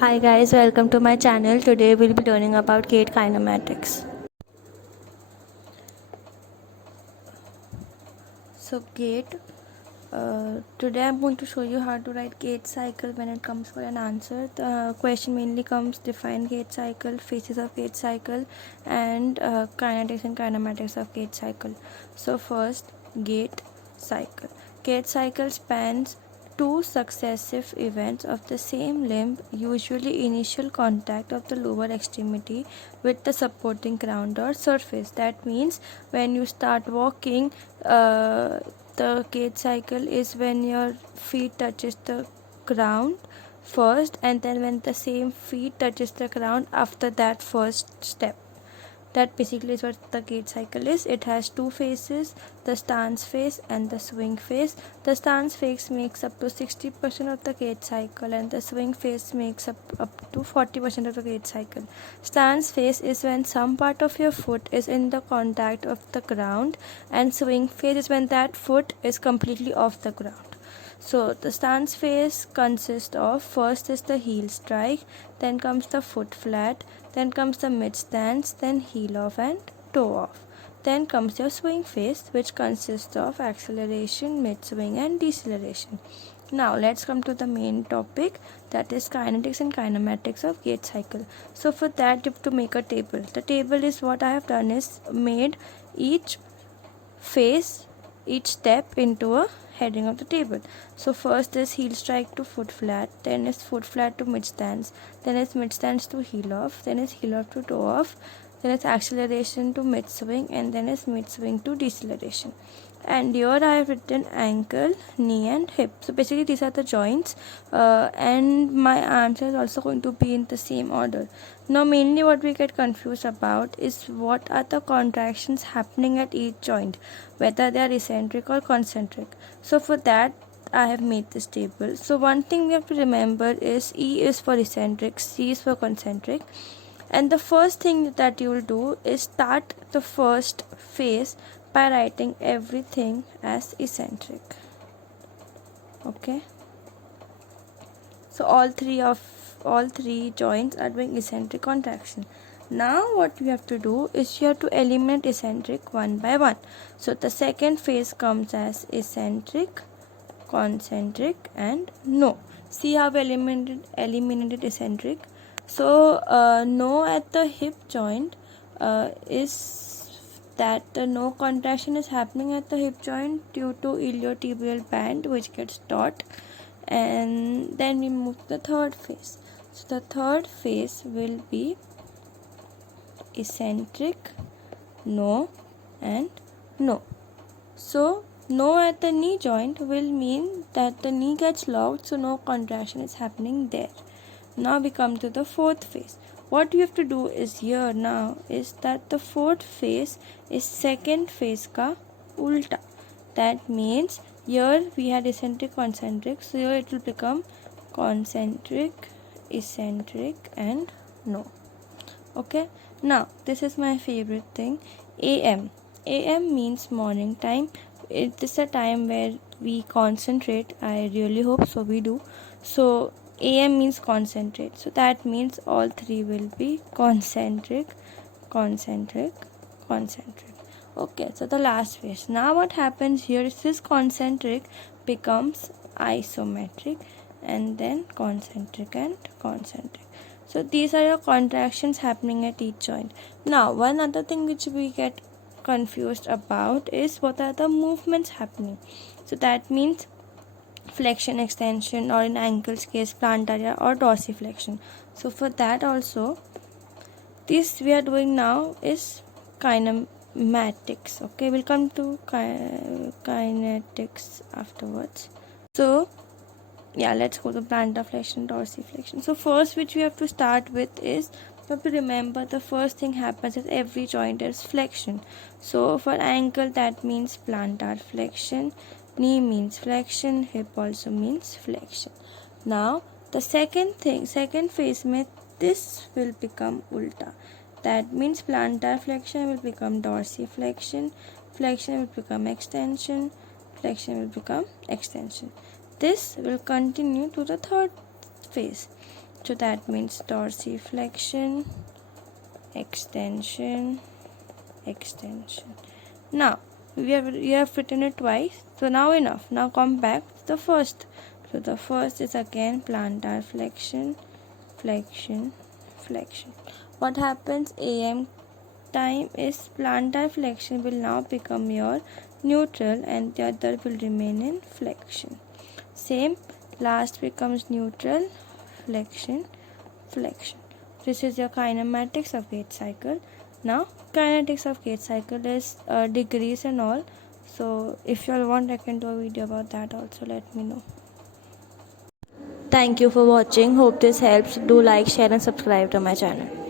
Hi guys, welcome to my channel. Today we'll be learning about Gait Kinematics. So today I'm going to show you how to write gait cycle when it comes for an answer. The question mainly comes define gait cycle, phases of gait cycle, and kinetics and kinematics of gait cycle. So first, gait cycle. Gait cycle spans two successive events of the same limb, usually initial contact of the lower extremity with the supporting ground or surface. That means when you start walking, the gait cycle is when your feet touches the ground first, and then when the same feet touches the ground after that first step. That basically is what the gait cycle is. It has two phases, the stance phase and the swing phase. The stance phase makes up to 60% of the gait cycle, and the swing phase makes up to 40% of the gait cycle. Stance phase is when some part of your foot is in the contact of the ground, and swing phase is when that foot is completely off the ground. So the stance phase consists of, first is the heel strike, then comes the foot flat, then comes the mid stance, then heel off and toe off. Then comes your swing phase, which consists of acceleration, mid swing and deceleration. Now let's come to the main topic, that is kinetics and kinematics of gait cycle. So for that you have to make a table. The table is, what I have done is made each phase, each step into a heading of the table. So first is heel strike to foot flat, then is foot flat to mid stance, then is mid stance to heel off, then is heel off to toe off, then is acceleration to mid swing, and then is mid swing to deceleration. And here I have written ankle, knee and hip. So basically these are the joints, and my answer is also going to be in the same order. Now mainly what we get confused about is what are the contractions happening at each joint, whether they are eccentric or concentric. So for that I have made this table. So one thing we have to remember is E is for eccentric, C is for concentric. And the first thing that you will do is start the first phase by writing everything as eccentric. Okay, so all three joints are doing eccentric contraction. Now what you have to do is you have to eliminate eccentric one by one. So the second phase comes as eccentric, concentric and no. See how we eliminated eccentric. So no at the hip joint is that the no contraction is happening at the hip joint due to iliotibial band which gets taut. And then we move to the third phase. So the third phase will be eccentric, no and no. So no at the knee joint will mean that the knee gets locked, so no contraction is happening there. Now we come to the fourth phase. What you have to do is here now is that the fourth phase is second phase ka ulta. That means here we had eccentric, concentric, so here it will become concentric, eccentric and no. Okay, now this is my favorite thing, AM. AM means morning time. It is a time where we concentrate. I really hope so we do. So AM means concentrate, so that means all three will be concentric, concentric, concentric. Okay, so the last phase. Now what happens here is this concentric becomes isometric and then concentric and concentric. So these are your contractions happening at each joint. Now one other thing which we get confused about is what are the movements happening. So that means flexion, extension, or in ankles case plantar or dorsiflexion. So for that also, this we are doing now is kinematics. Okay, we'll come to kinetics afterwards. So yeah, let's go to plantar flexion, dorsiflexion. So first which we have to start with is, you have to remember the first thing happens is every joint is flexion. So for ankle that means plantar flexion, knee means flexion, hip also means flexion. Now the second phase mein this will become ulta. That means plantar flexion will become dorsiflexion, flexion will become extension, flexion will become extension. This will continue to the third phase. So that means dorsiflexion, extension, extension. Now we have written it twice, so now enough. Now come back to the first. So the first is again plantar flexion, flexion, flexion. What happens? AM time is plantar flexion will now become your neutral and the other will remain in flexion. Same, last becomes neutral, flexion, flexion. This is your kinematics of gait cycle. Now kinetics of gait cycle is degrees and all. So if you all want, I can do a video about that also. Let me know. Thank you for watching. Hope this helps. Do like, share and subscribe to my channel.